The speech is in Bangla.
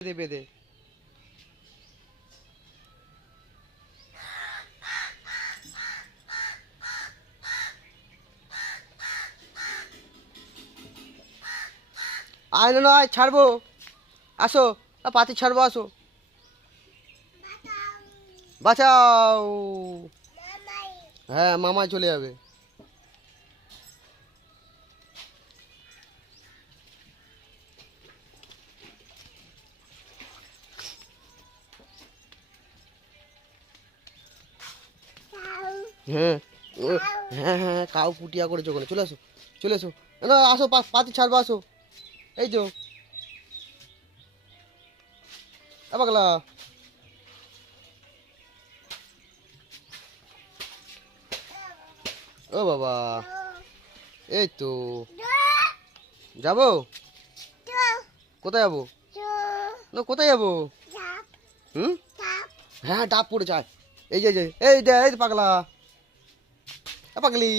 দে বেঁধে আয় না নয় ছাড়বো আসো পাতি ছাড়বো আসো বাঁচাও হ্যাঁ মামাই চলে যাবে হ্যাঁ হ্যাঁ হ্যাঁ কাউ পুটিয়া করেছো ওখানে চলে আসো চলে এসো না আসো পাতি ছাড়বো আসো এই তো পাগলা ও বাবা এই তো যাবো কোথায় যাবো না কোথায় যাবো হুম হ্যাঁ ডাব পড়ে যায় এই যে এই যে পাগলা পাগলি